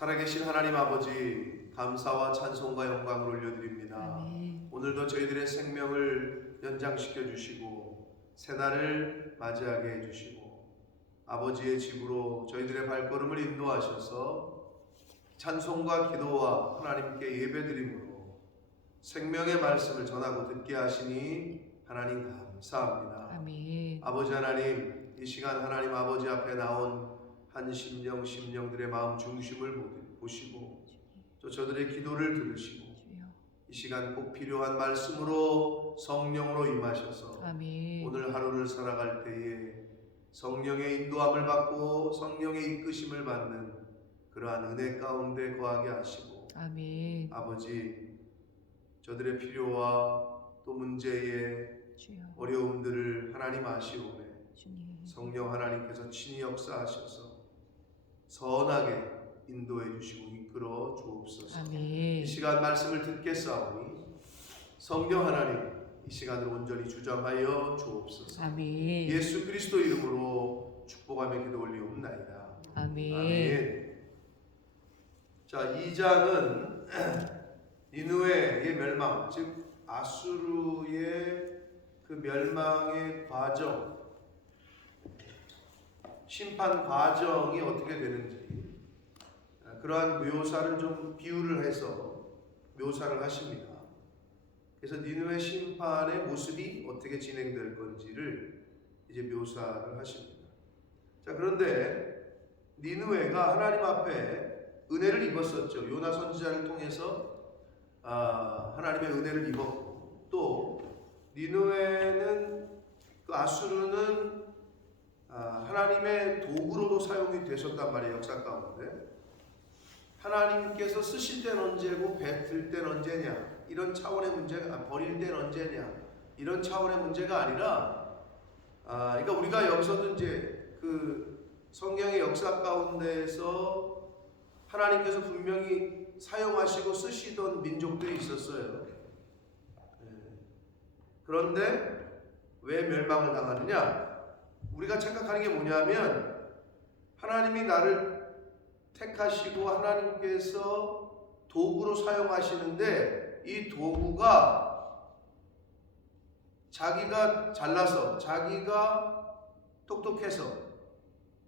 살아계신 하나님 아버지, 감사와 찬송과 영광을 올려드립니다. 아멘. 오늘도 저희들의 생명을 연장시켜 주시고 새날을 맞이하게 해주시고 아버지의 집으로 저희들의 발걸음을 인도하셔서 찬송과 기도와 하나님께 예배드림으로 생명의 말씀을 전하고 듣게 하시니 하나님 감사합니다. 아멘. 아버지 하나님, 이 시간 하나님 아버지 앞에 나온 한 심령들의 마음 중심을 보시고 또 저들의 기도를 들으시고 주여. 이 시간 꼭 필요한 말씀으로 성령으로 임하셔서 아멘. 오늘 하루를 살아갈 때에 성령의 인도함을 받고 성령의 이끄심을 받는 그러한 은혜 가운데 거하게 하시고 아멘. 아버지, 저들의 필요와 또 문제의 주여. 어려움들을 하나님 아시오매 주님. 성령 하나님께서 친히 역사하셔서 선하게 인도해 주시고 이끌어 주옵소서. 아멘. 이 시간 말씀을 듣겠사오니 성령 하나님 이 시간을 온전히 주장하여 주옵소서. 아멘. 예수 그리스도 이름으로 축복하며 기도 올리옵나이다. 아멘. 아멘. 자, 2장은 니느웨의 멸망, 즉 아수르의 그 멸망의 과정, 심판 과정이 어떻게 되는지 그러한 묘사를 좀 비유를 해서 묘사를 하십니다. 그래서 니느웨 심판의 모습이 어떻게 진행될 건지를 이제 묘사를 하십니다. 자, 그런데 니느웨가 하나님 앞에 은혜를 입었었죠. 요나 선지자를 통해서 하나님의 은혜를 입었고, 또 니느웨는 그 아수르는 하나님의 도구로도 사용이 되셨단 말이에요. 역사 가운데 하나님께서 쓰실 때는 언제고 뱉을 때는 언제냐, 이런 차원의 문제가, 버릴 때는 언제냐, 이런 차원의 문제가 아니라 그러니까 우리가 여기서도 이제 그 성경의 역사 가운데에서 하나님께서 분명히 사용하시고 쓰시던 민족들이 있었어요. 그런데 왜 멸망을 당하느냐? 우리가 착각하는 게 뭐냐면 하나님이 나를 택하시고 하나님께서 도구로 사용하시는데 이 도구가 자기가 잘나서 자기가 똑똑해서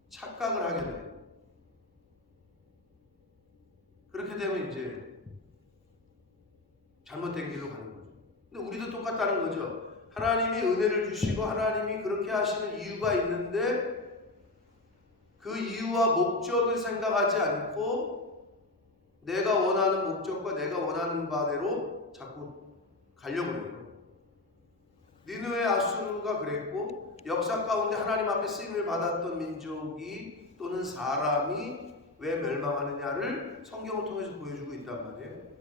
착각을 하게 돼요. 그렇게 되면 이제 잘못된 길로 가는 거죠. 근데 우리도 똑같다는 거죠. 하나님이 은혜를 주시고 하나님이 그렇게 하시는 이유가 있는데 그 이유와 목적을 생각하지 않고 내가 원하는 목적과 내가 원하는 바대로 자꾸 가려고 해요. 니느웨 아수르가 그랬고 역사 가운데 하나님 앞에 쓰임을 받았던 민족이 또는 사람이 왜 멸망하느냐를 성경을 통해서 보여주고 있단 말이에요.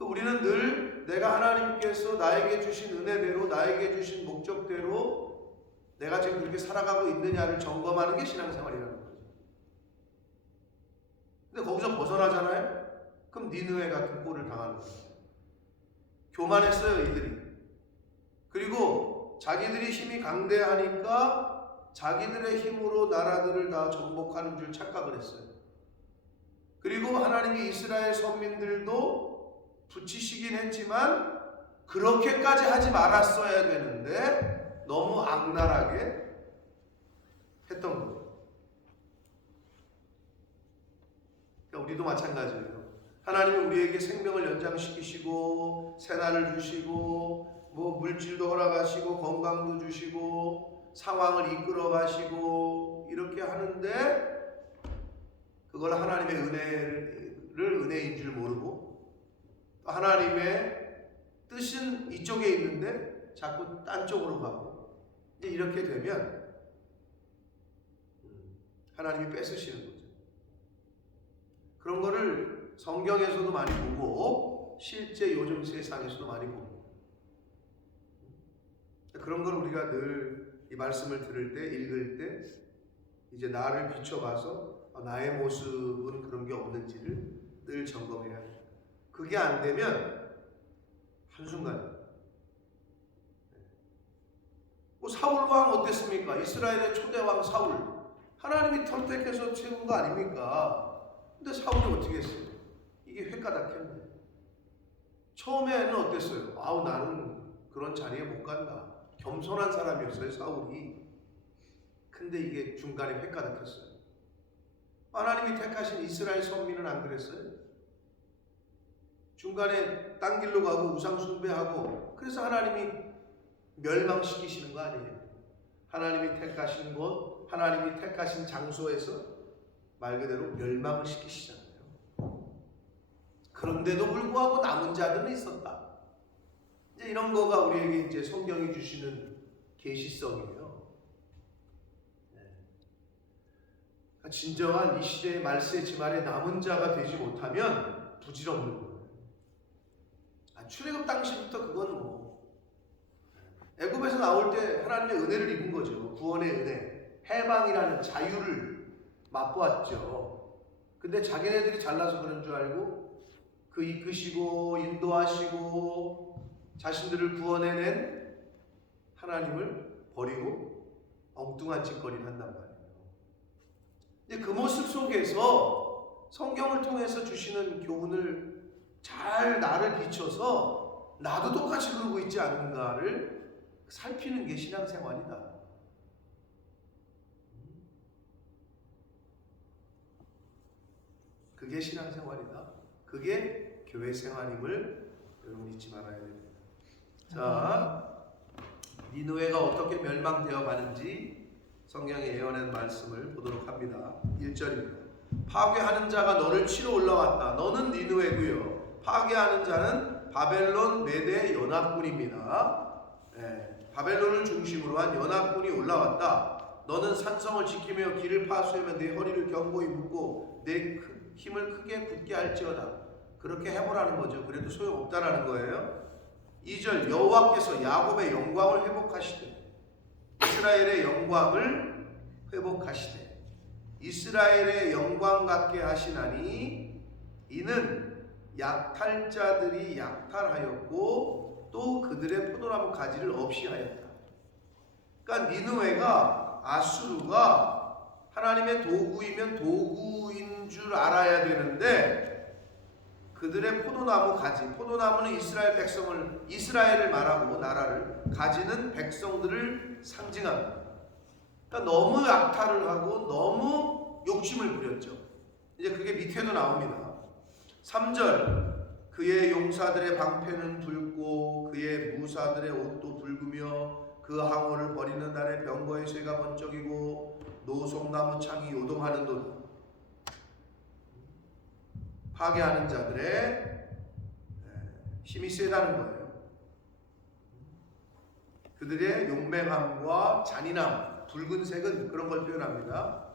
우리는 늘 내가 하나님께서 나에게 주신 은혜대로 나에게 주신 목적대로 내가 지금 그렇게 살아가고 있느냐를 점검하는 게 신앙생활이라는 거죠. 근데 거기서 벗어나잖아요? 그럼 니느웨 같은 꼴을 당하는 거예요. 교만했어요, 이들이. 그리고 자기들이 힘이 강대하니까 자기들의 힘으로 나라들을 다 정복하는 줄 착각을 했어요. 그리고 하나님이 이스라엘 선민들도 붙이시긴 했지만 그렇게까지 하지 말았어야 되는데 너무 악랄하게 했던 거죠. 그러니까 우리도 마찬가지예요. 하나님이 우리에게 생명을 연장시키시고 새날을 주시고 뭐 물질도 허락하시고 건강도 주시고 상황을 이끌어 가시고 이렇게 하는데 그걸 하나님의 은혜인 줄 모르고 하나님의 뜻은 이쪽에 있는데 자꾸 딴 쪽으로 가고 이제 이렇게 되면 하나님이 뺏으시는 거죠. 그런 거를 성경에서도 많이 보고 실제 요즘 세상에서도 많이 보고 그런 걸 우리가 늘 이 말씀을 들을 때 읽을 때 이제 나를 비춰봐서 나의 모습은 그런 게 없는지를 늘 점검해야 합니다. 그게 안 되면 한순간에 사울 왕 어땠습니까? 이스라엘의 초대 왕 사울 하나님이 선택해서 세운 거 아닙니까? 근데 사울이 어떻게 했어요? 이게 횟가닥했네. 처음에는 어땠어요? 아우 나는 그런 자리에 못 간다. 겸손한 사람이었어요 사울이. 근데 이게 중간에 횟가닥했어요. 하나님이 택하신 이스라엘 선민은 안 그랬어요? 중간에 딴 길로 가고 우상 숭배하고 그래서 하나님이 멸망시키시는 거 아니에요? 하나님이 택하신 곳, 하나님이 택하신 장소에서 말 그대로 멸망을 시키시잖아요. 그런데도 불구하고 남은 자들은 있었다. 이제 이런 거가 우리에게 이제 성경이 주시는 계시성이에요. 진정한 이 시대의 말세 지말에 남은 자가 되지 못하면 부질없는 거예요. 출애굽 당시부터 그건 뭐 애굽에서 나올 때 하나님의 은혜를 입은 거죠. 구원의 은혜, 해방이라는 자유를 맛보았죠. 근데 자기네들이 잘나서 그런 줄 알고 그 이끄시고 인도하시고 자신들을 구원해낸 하나님을 버리고 엉뚱한 짓거리를 한단 말이에요. 그 모습 속에서 성경을 통해서 주시는 교훈을 잘 나를 비춰서 나도 똑같이 그러고 있지 않은가를 살피는 게 신앙생활이다. 그게 신앙생활이다. 그게 교회생활임을 여러분 잊지 말아야 됩니다. 자, 니느웨가 어떻게 멸망되어 가는지 성경에 예언한 말씀을 보도록 합니다. 1절입니다. 파괴하는 자가 너를 치러 올라왔다. 너는 니느웨고요. 파괴하는 자는 바벨론 메대 연합군입니다. 바벨론을 중심으로 한 연합군이 올라왔다. 너는 산성을 지키며 길을 파수하며 내 허리를 견고히 묶고 내 힘을 크게 굳게 할지어다. 그렇게 해보라는 거죠. 그래도 소용없다라는 거예요. 2절 여호와께서 야곱의 영광을 회복하시되 이스라엘의 영광을 회복하시되 이스라엘의 영광 같게 하시나니 이는 약탈자들이 약탈하였고 또 그들의 포도나무 가지를 없이 하였다. 그러니까 니느웨가 아수르가 하나님의 도구이면 도구인 줄 알아야 되는데 그들의 포도나무 가지, 포도나무는 이스라엘 백성을, 이스라엘을 말하고 나라를, 가지는 백성들을 상징합니다. 그러니까 너무 약탈을 하고 너무 욕심을 부렸죠. 이제 그게 밑에도 나옵니다. 3절 그의 용사들의 방패는 붉고 그의 무사들의 옷도 붉으며 그 항우를 버리는 날에 병거의 쇠가 번쩍이고 노송나무 창이 요동하는도다. 파괴하는 자들의 힘이 세다는 거예요. 그들의 용맹함과 잔인함, 붉은색은 그런 걸 표현합니다.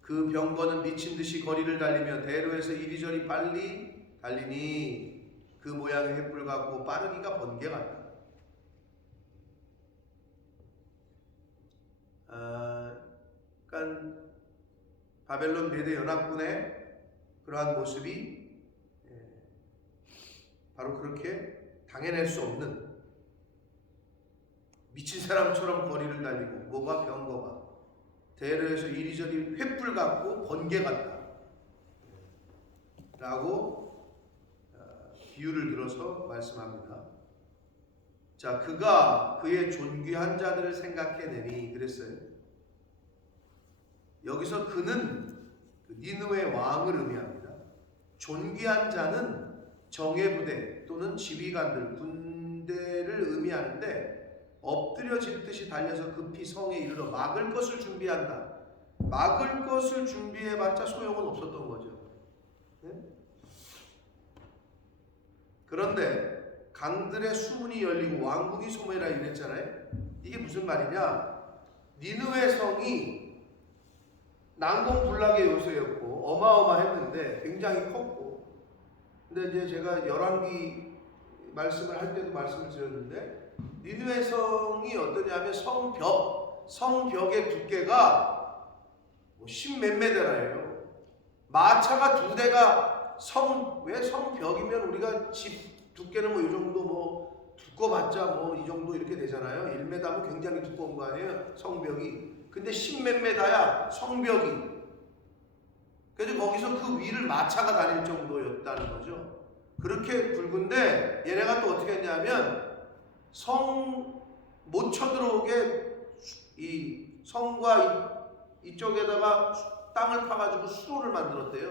그 병거는 미친 듯이 거리를 달리며 대로에서 이리저리 빨리 달리니 그 모양의 횃불 같고 빠르기가 번개 같다. 그러니까 바벨론 메대 연합군의 그러한 모습이 바로 그렇게 당해낼 수 없는 미친 사람처럼 거리를 달리고 뭐가 병거가 대로에서 이리저리 횃불 같고 번개 같다 라고 비유를 들어서 말씀합니다. 자, 그가 그의 존귀한 자들을 생각해내니 그랬어요. 여기서 그는 니느웨 왕을 의미합니다. 존귀한 자는 정예부대 또는 지휘관들, 군대를 의미하는데 엎드려 짚듯이 달려서 급히 성에 이르러 막을 것을 준비한다. 막을 것을 준비해봤자 소용은 없었던 거죠. 네? 그런데 강들의 수문이 열리고 왕국이 소멸하라 이랬잖아요. 이게 무슨 말이냐? 니느웨 성이 난공불락의 요새였고 어마어마했는데 굉장히 컸고, 근데 이제 제가 열왕기 말씀을 할 때도 말씀을 드렸는데 니느웨 성이 어떠냐면 성벽의 두께가 뭐 10몇 메다라예요. 마차가 2대가 왜 성벽이면 우리가 집 두께는 뭐 이 정도 뭐 두꺼봤자 뭐 이 정도 이렇게 되잖아요. 1m면 굉장히 두꺼운 거 아니에요, 성벽이. 근데 10몇 메다야 성벽이. 그래서 거기서 그 위를 마차가 다닐 정도였다는 거죠. 그렇게 붉은데 얘네가 또 어떻게 했냐면 성 못 쳐들어오게 이 성과 이쪽에다가 땅을 파가지고 수로를 만들었대요.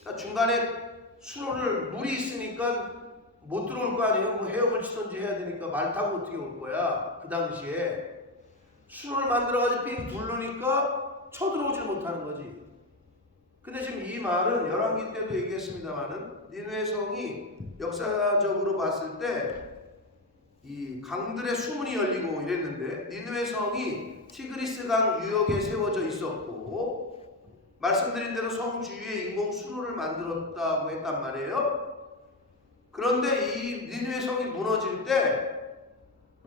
그러니까 중간에 수로를 물이 있으니까 못 들어올 거 아니에요. 뭐 헤엄을 치든지 해야 되니까 말 타고 어떻게 올 거야. 그 당시에 수로를 만들어가지고 삥 둘르니까 쳐들어오질 못하는 거지. 근데 지금 이 말은 열왕기 때도 얘기했습니다만은 니느웨 성이 역사적으로 봤을 때 이 강들의 수문이 열리고 이랬는데 니느웨 성이 티그리스 강 유역에 세워져 있었고 말씀드린 대로 성 주위에 인공 수로를 만들었다고 했단 말이에요. 그런데 이 니느웨 성이 무너질 때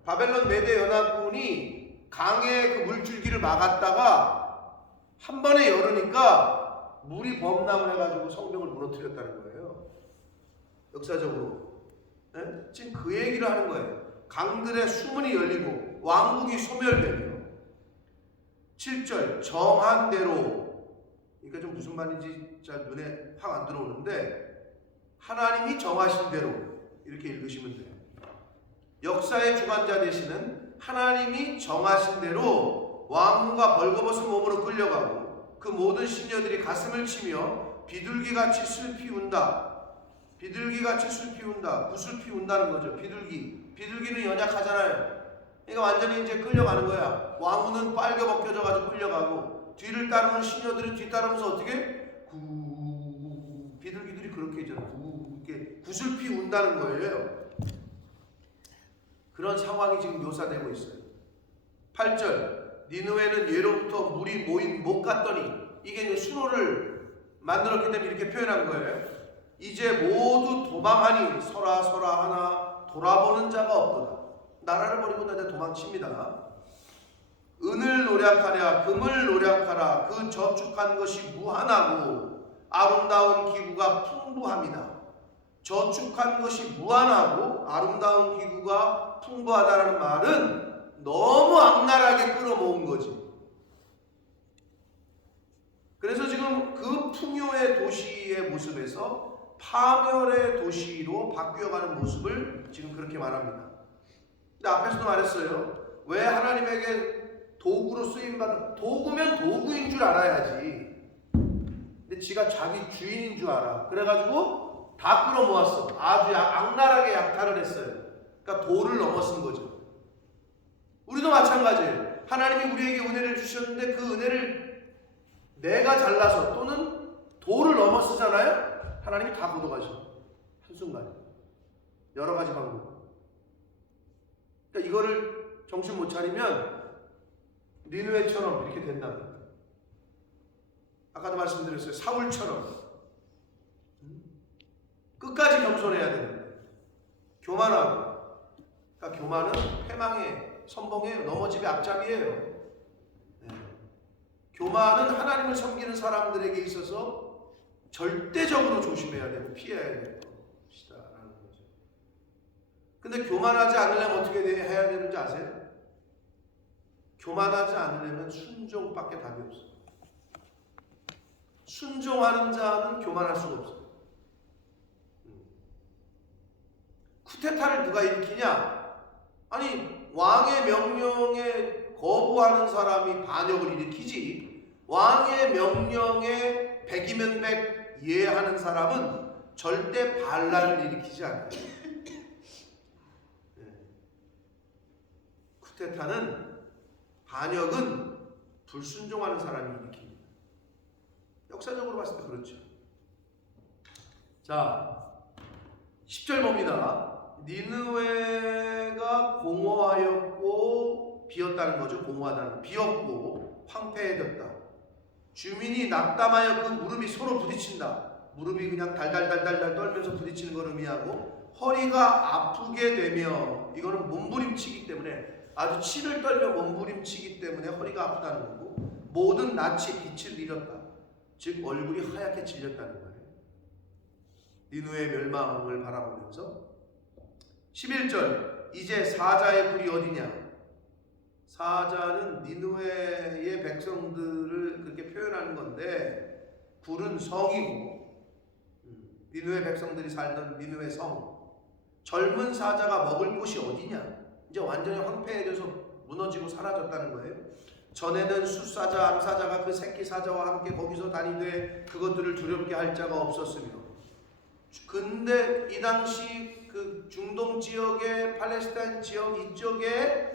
바벨론 메대 연합군이 강의 그 물줄기를 막았다가 한 번에 열으니까 물이 범람을 해가지고 성벽을 무너뜨렸다는 거예요. 역사적으로. 네? 지금 그 얘기를 하는 거예요. 강들의 수문이 열리고 왕국이 소멸되며 7절 정한 대로, 그러니까 좀 무슨 말인지 잘 눈에 확 안 들어오는데 하나님이 정하신 대로 이렇게 읽으시면 돼요. 역사의 주관자 되시는 하나님이 정하신 대로 왕후가 벌거벗은 몸으로 끌려가고 그 모든 시녀들이 가슴을 치며 비둘기같이 슬피 운다. 비둘기같이 슬피 운다. 구슬피 운다는 거죠. 비둘기는 연약하잖아요. 그러니까 완전히 이제 끌려가는 거야. 왕후는 빨개 벗겨져가지고 끌려가고 뒤를 따르는 시녀들이 뒤따르면서 어떻게? 비둘기들이 그렇게 있잖아. 이렇게 구슬피 운다는 거예요. 그런 상황이 지금 묘사되고 있어요. 8절 니느웨는 예로부터 물이 모인 못 갔더니, 이게 이제 수로를 만들었기 때문에 이렇게 표현한 거예요. 이제 모두 도망하니 서라 하나 돌아보는 자가 없도다. 나라를 버리고 다들 도망칩니다. 은을 노력하랴 금을 노력하라. 그 저축한 것이 무한하고 아름다운 기구가 풍부합니다. 저축한 것이 무한하고 아름다운 기구가 풍부하다는 말은 너무 악랄하게 끌어모은 거지. 그래서 지금 그 풍요의 도시의 모습에서 파멸의 도시로 바뀌어가는 모습을 지금 그렇게 말합니다. 근데 앞에서도 말했어요. 왜 하나님에게 도구로 쓰임받은, 도구면 도구인 줄 알아야지. 근데 지가 자기 주인인 줄 알아. 그래가지고 다 끌어모았어. 아주 악랄하게 약탈을 했어요. 그러니까 도를 넘어선 거죠. 우리도 마찬가지예요. 하나님이 우리에게 은혜를 주셨는데 그 은혜를 내가 잘라서 또는 도를 넘어서잖아요. 하나님이 다 걷어가셔. 한순간에. 여러 가지 방법. 그러니까 이거를 정신 못 차리면 니느웨처럼 이렇게 된답니다. 아까도 말씀드렸어요. 사울처럼. 끝까지 겸손해야 되는데. 교만하고. 그러니까 교만은 패망의 선봉이에요. 넘어짐의 앞잡이에요. 네. 교만은 하나님을 섬기는 사람들에게 있어서 절대적으로 조심해야 되고 피해야 되는 것이다라는 거죠. 근데 교만하지 않으려면 어떻게 해야 되는지 아세요? 교만하지 않으려면 순종밖에 답이 없어요. 순종하는 자는 교만할 수가 없어요. 쿠데타를 누가 일으키냐? 아니, 왕의 명령에 거부하는 사람이 반역을 일으키지, 왕의 명령에 백이면 백 예하는 사람은 절대 반란을 일으키지 않아요. 쿠데타는, 반역은 불순종하는 사람이 일으킵니다. 역사적으로 봤을 때 그렇죠. 자, 10절 봅니다. 니느웨가 공허하였고 비었다는 거죠. 공허하다는, 비었고 황폐해졌다. 주민이 낙담하여 그 무릎이 서로 부딪힌다. 무릎이 그냥 달달달달달 떨면서 부딪히는 걸 의미하고, 허리가 아프게 되며, 이거는 몸부림치기 때문에, 아주 치를 떨며 몸부림치기 때문에 허리가 아프다는 거고, 모든 낯이 빛을 잃었다. 즉 얼굴이 하얗게 질렸다는 거예요. 니느웨의 멸망을 바라보면서. 11절 이제 사자의 굴이 어디냐? 사자는 니느웨의 백성들을 그렇게 표현하는 건데, 굴은 성이고 니느웨 백성들이 살던 니느웨 성, 젊은 사자가 먹을 곳이 어디냐? 이제 완전히 황폐해져서 무너지고 사라졌다는 거예요. 전에는 숫사자, 암사자가 그 새끼 사자와 함께 거기서 다니되 그것들을 두렵게 할 자가 없었으며, 근데 이 당시 그 중동 지역의 팔레스타인 지역 이쪽에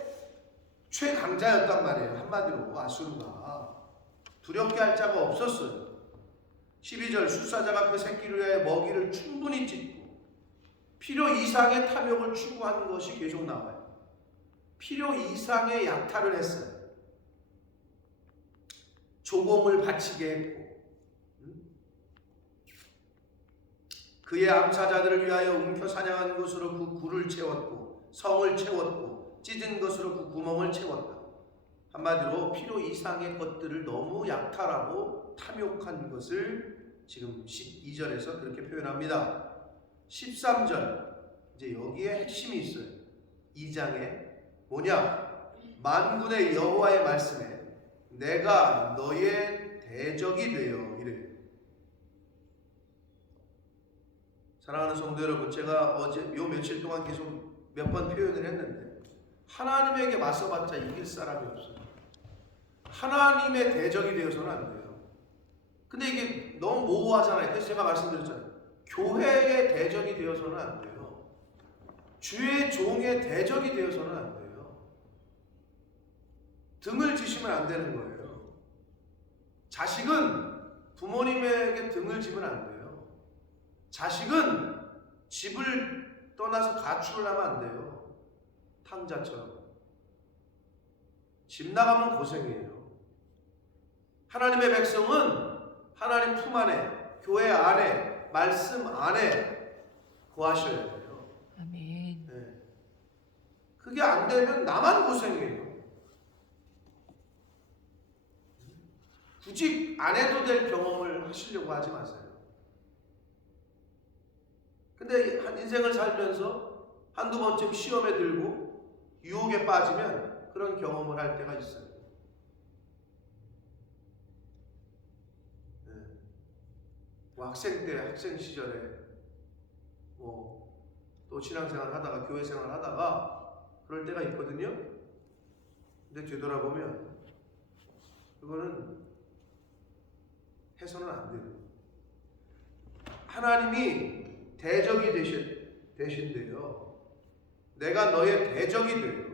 최강자였단 말이에요. 한마디로 아수르가 두렵게 할 자가 없었어요. 12절 숫사자가 그 새끼를 위하여 먹이를 충분히 찢고 필요 이상의 탐욕을 추구하는 것이 계속 나와요. 필요 이상의 약탈을 했어요. 조공을 바치게 했고, 그의 암사자들을 위하여 움켜 사냥한 것으로 그 굴을 채웠고 성을 채웠고 찢은 것으로 그 구멍을 채웠다. 한마디로 필요 이상의 것들을 너무 약탈하고 탐욕한 것을 지금 12절에서 그렇게 표현합니다. 13절, 이제 여기에 핵심이 있어요. 2장에 뭐냐? 만군의 여호와의 말씀에 내가 너의 대적이 되어 이래요. 사랑하는 성도 여러분, 제가 어제 요 며칠 동안 계속 몇 번 표현을 했는데 하나님에게 맞서봤자 이길 사람이 없어요. 하나님의 대적이 되어서는 안 돼요. 근데 이게 너무 모호하잖아요. 그래서 제가 말씀드렸잖아요. 교회의 대적이 되어서는 안 돼요. 주의 종의 대적이 되어서는 안 돼요. 등을 지시면 안 되는 거예요. 자식은 부모님에게 등을 지면 안 돼요. 자식은 집을 떠나서 가출을 하면 안 돼요. 탕자처럼. 집 나가면 고생이에요. 하나님의 백성은 하나님 품 안에, 교회 안에, 말씀 안에 거하셔야 돼요. 아멘. 네. 그게 안 되면 나만 고생이에요. 굳이 안 해도 될 경험을 하시려고 하지 마세요. 근데 한 인생을 살면서 한두 번쯤 시험에 들고 유혹에 빠지면 그런 경험을 할 때가 있어요. 네. 뭐 학생 때, 학생 시절에 또 신앙생활 하다가 교회 생활 하다가 그럴 때가 있거든요. 근데 되돌아보면 그거는 해서는 안 돼요. 하나님이 대적이 되신대요. 내가 너의 대적이 되어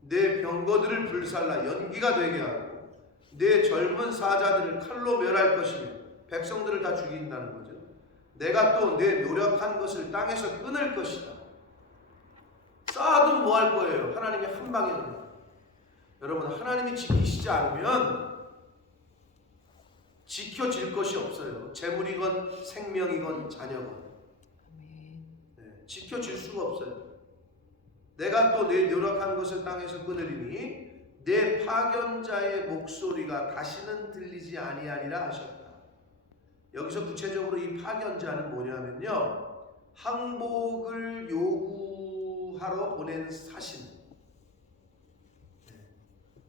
내 병거들을 불살라 연기가 되게 하고 내 젊은 사자들을 칼로 멸할 것이며 백성들을 다 죽인다는 거죠. 내가 또 내 노력한 것을 땅에서 끊을 것이다. 쌓아도 뭐 할 거예요? 하나님이 한 방에 넣어요. 여러분, 하나님이 지키시지 않으면 지켜질 것이 없어요. 재물이건 생명이건 자녀건. 네, 지켜질 수가 없어요. 내가 또 내 노력한 것을 땅에서 끊으리니 내 파견자의 목소리가 다시는 들리지 아니하리라 하셨다. 여기서 구체적으로 이 파견자는 뭐냐면요, 항복을 요구하러 보낸 사신.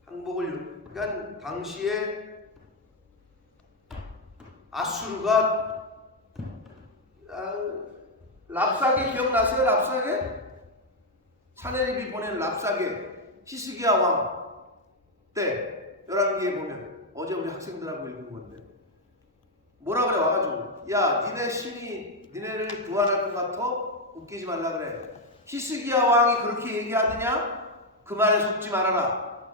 그러니까 당시에 아수르가 랍사게 기억나세요? 랍사게? 사네립이 보낸 랍사게 히스기야 왕 때 열왕기에 보면 어제 우리 학생들하고 읽은 건데 뭐라 그래? 와가지고 야 니네 신이 니네를 구원할 것 같아? 웃기지 말라 그래. 히스기야 왕이 그렇게 얘기하느냐? 그 말에 속지 말아라.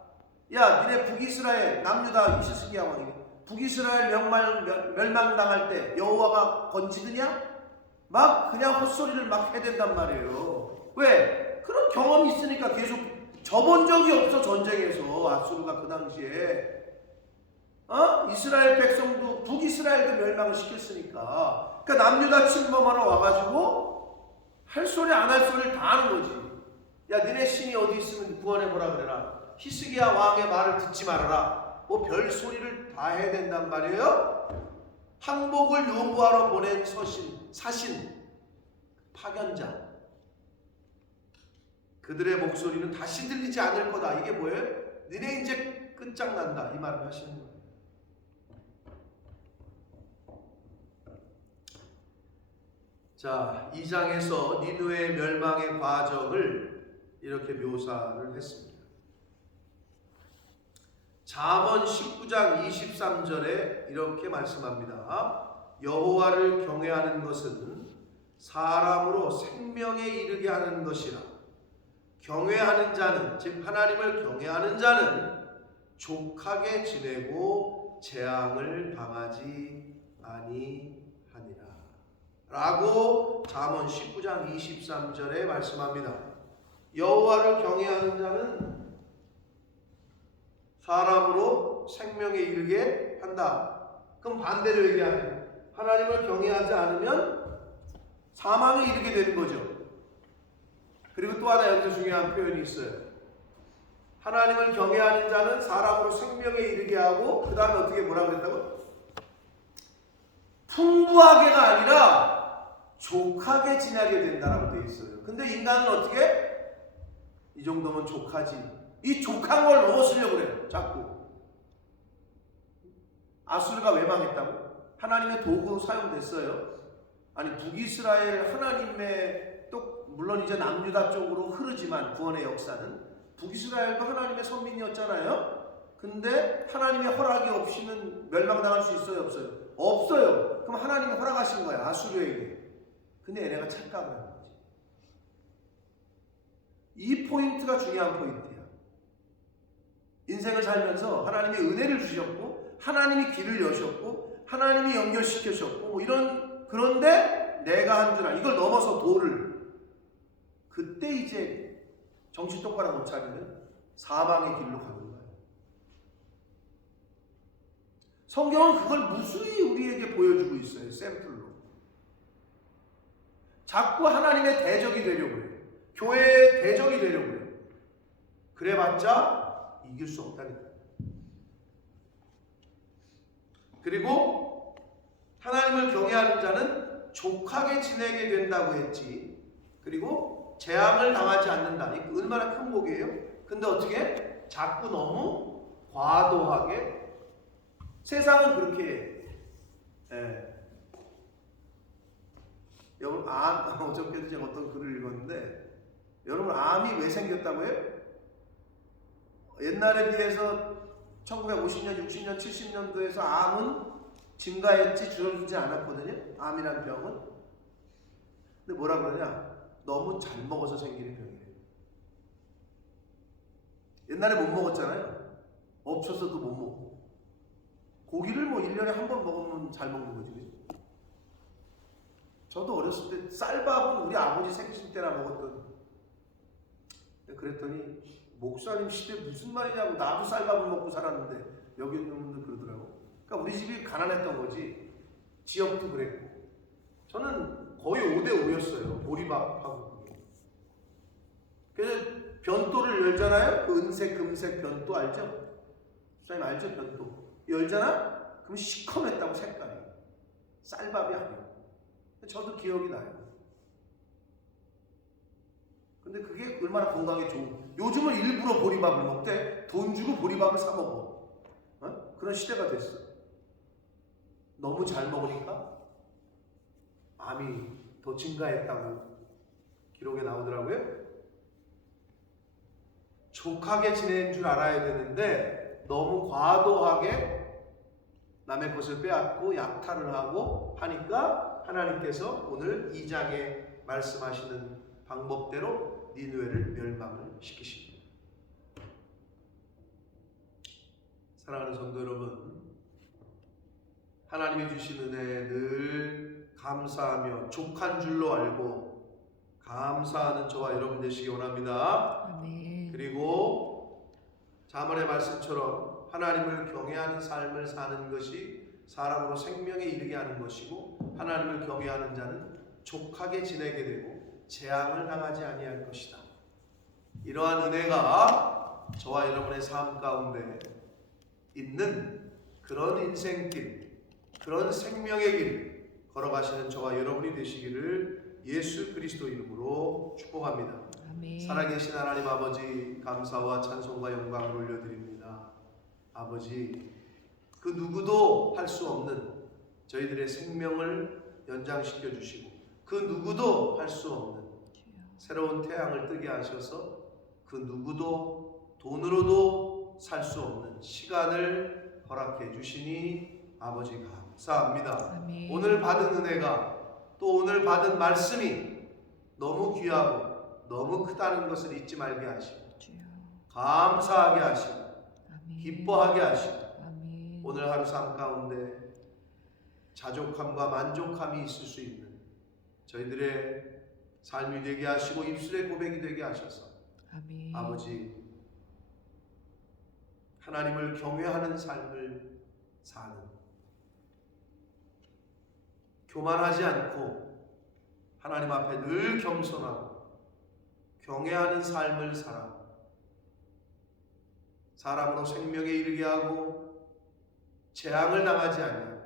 야 니네 북이스라엘 남유다 히스기야 왕이 북이스라엘 멸망당할 때 여호와가 건지느냐? 막 그냥 헛소리를 막 해댄단 말이에요. 왜? 그런 경험이 있으니까 계속 져본 적이 없어. 전쟁에서 아수르가 그 당시에 이스라엘 백성도 북이스라엘도 멸망을 시켰으니까. 그러니까 남유다 침범하러 와가지고 할 소리 안 할 소리를 다 하는 거지. 야 니네 신이 어디 있으면 구원해보라 그래라. 히스기야 왕의 말을 듣지 말아라. 뭐 별 소리를 다 해야 된단 말이에요. 항복을 요구하러 보낸 사신, 파견자. 그들의 목소리는 다시 들리지 않을 거다. 이게 뭐예요? 너네 이제 끝장난다. 이 말을 하시는 거예요. 자, 2장에서 니느웨 멸망의 과정을 이렇게 묘사를 했습니다. 잠언 19장 23절에 이렇게 말씀합니다. 여호와를 경외하는 것은 사람으로 생명에 이르게 하는 것이라. 경외하는 자는, 즉 하나님을 경외하는 자는 족하게 지내고 재앙을 당하지 아니하니라 라고 잠언 19장 23절에 말씀합니다. 여호와를 경외하는 자는 사람으로 생명에 이르게 한다. 그럼 반대로 얘기하면 하나님을 경외하지 않으면 사망에 이르게 되는 거죠. 그리고 또 하나 여기서 중요한 표현이 있어요. 하나님을 경외하는 자는 사람으로 생명에 이르게 하고 그 다음에 어떻게 뭐라고 그랬다고? 풍부하게가 아니라 족하게 지내게 된다라고 되어 있어요. 근데 인간은 어떻게? 이 정도면 족하지. 이 족한 걸 넘어서려고 그래요. 자꾸. 아수르가 왜 망했다고? 하나님의 도구로 사용됐어요. 아니 북이스라엘 하나님의 또 물론 이제 남유다 쪽으로 흐르지만 구원의 역사는 북이스라엘도 하나님의 선민이었잖아요. 근데 하나님의 허락이 없이는 멸망당할 수 있어요? 없어요? 없어요. 그럼 하나님이 허락하신 거야 아수르에게. 근데 얘네가 착각을 하는 거지. 이 포인트가 중요한 포인트야. 인생을 살면서 하나님이 은혜를 주셨고 하나님이 길을 여셨고 하나님이 연결시키셨고 뭐 이런, 그런데 내가 한 줄 알아. 이걸 넘어서 도를, 그때 이제 정신 똑바로 못 차리면 사망의 길로 가는 거예요. 성경은 그걸 무수히 우리에게 보여주고 있어요. 샘플로. 자꾸 하나님의 대적이 되려고 해요. 교회의 대적이 되려고 해요. 그래봤자 이길 수 없다니까요. 그리고 하나님을 경외하는 자는 족하게 지내게 된다고 했지. 그리고 재앙을 당하지 않는다. 이거 얼마나 큰 복이에요? 근데 어떻게? 자꾸 너무 과도하게. 세상은 그렇게 해. 여러분 어저께도 제가 어떤 글을 읽었는데, 여러분 암이 왜 생겼다고 해요? 옛날에 비해서 1950년, 60년, 70년도에서 암은 증가했지 줄어들지 않았거든요. 암이라는 병은. 근데 뭐라 그러냐? 너무 잘 먹어서 생기는 병이래요. 옛날에 못 먹었잖아요. 없어서도 못 먹고. 고기를 뭐 1년에 한 번 먹으면 잘 먹는 거지. 그치? 저도 어렸을 때 쌀밥은 우리 아버지 생신 때나 먹었던. 그랬더니 목사님 시대 무슨 말이냐고, 나도 쌀밥을 먹고 살았는데 여기 있는 분들 그러더라고. 그러니까 우리 집이 가난했던 거지. 지역도 그랬고. 저는 거의 5대5였어요. 보리밥하고. 그래서 변도를 열잖아요. 그 은색, 금색 변도 알죠? 수사님 알죠? 변도. 열잖아? 그럼 시커맸다고 색깔이. 쌀밥이 아니에요. 저도 기억이 나요. 근데 그게 얼마나 건강에 좋은. 요즘은 일부러 보리밥을 먹대. 돈 주고 보리밥을 사 먹어. 그런 시대가 됐어. 너무 잘 먹으니까 암이 더 증가했다고 기록에 나오더라고요. 족하게 지내는 줄 알아야 되는데 너무 과도하게 남의 것을 빼앗고 약탈을 하고 하니까 하나님께서 오늘 2장에 말씀하시는 방법대로 니느웨를 멸망을 시키십니다. 사랑하는 성도 여러분, 하나님이 주신 은혜에 늘 감사하며 족한 줄로 알고 감사하는 저와 여러분 되시기 원합니다. 아멘. 그리고 잠언의 말씀처럼 하나님을 경외하는 삶을 사는 것이 사람으로 생명에 이르게 하는 것이고, 하나님을 경외하는 자는 족하게 지내게 되고 재앙을 당하지 아니할 것이다. 이러한 은혜가 저와 여러분의 삶 가운데 있는 그런 인생길, 그런 생명의 길 걸어가시는 저와 여러분이 되시기를 예수 그리스도 이름으로 축복합니다. 아멘. 살아계신 하나님 아버지, 감사와 찬송과 영광을 올려드립니다. 아버지, 그 누구도 할 수 없는 저희들의 생명을 연장시켜 주시고 그 누구도 할 수 없는 새로운 태양을 뜨게 하셔서 그 누구도 돈으로도 살 수 없는 시간을 허락해 주시니 아버지 감사합니다. 아멘. 오늘 받은 은혜가 또 오늘 받은 말씀이 너무 귀하고 너무 크다는 것을 잊지 말게 하시고 주여. 감사하게 하시고 아멘. 기뻐하게 하시고 아멘. 오늘 하루 삶 가운데 자족함과 만족함이 있을 수 있는 저희들의 삶이 되게 하시고 입술의 고백이 되게 하셔서 아멘. 아버지 하나님을 경외하는 삶을 사는 교만하지 않고 하나님 앞에 늘 겸손하고 경외하는 삶을 살아 사람으로 생명에 이르게 하고 재앙을 당하지 아니하고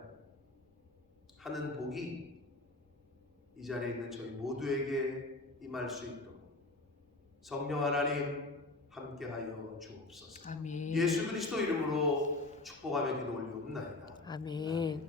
하는 복이 이 자리에 있는 저희 모두에게 임할 수 있도록 성령 하나님 함께하여 주옵소서. 아멘. 예수 그리스도 이름으로 축복하며 기도 올리옵나이다. 아멘.